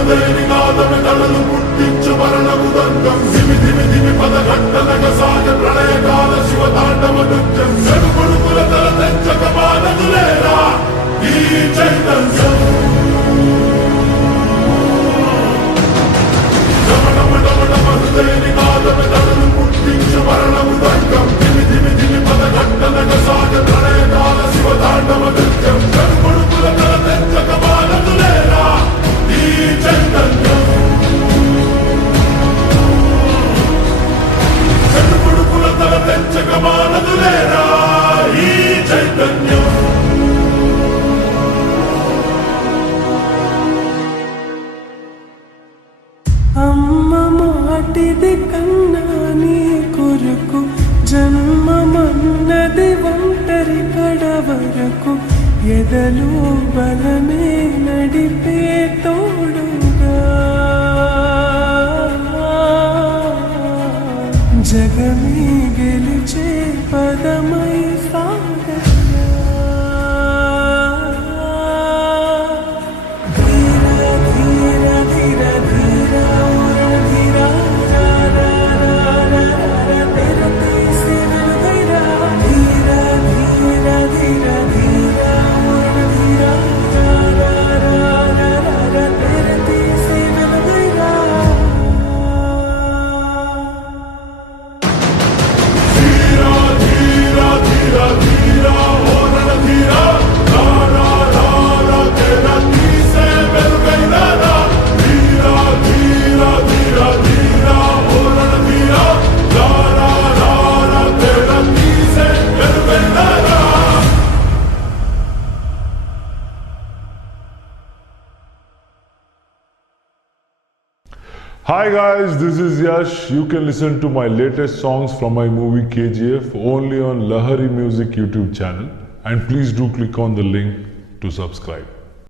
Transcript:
మరుదేని నాదన కళలు పుట్టించు మరణముదంగం ధిమి ధిమి ధిమి పదఘట్టనగ సాగ ప్రళయకాల శివతాండవ నృత్యం చెడుపుడుకుల తల తెచ్చక మానదులేరా ఈ చైతన్యం మరుదేని నాదన కళలు పుట్టించు మరణముదంగం ధిమి ధిమి ధిమి పదఘట్టనగ సాగ ప్రళయకాల శివతాండవ నృత్యం చెడుపుడుకుల తల తెచ్చక మానదులేరా ఈ చైతన్యం చెడుపుడుకుల తల తెచ్చక మానదులేరా ఈ చైతన్యం అమ్మ మాటిది కన్నా నీ కొరకు జన్మమన్నది ఒంటరి కడవరకు ఎదలు బలమే నడిపే తోడుగా జగమే గెలిచే పదమై సాగగా Hi guys, this is Yash. You can listen to my latest songs from my movie KGF only on Lahari Music YouTube channel, and please do click on the link to subscribe.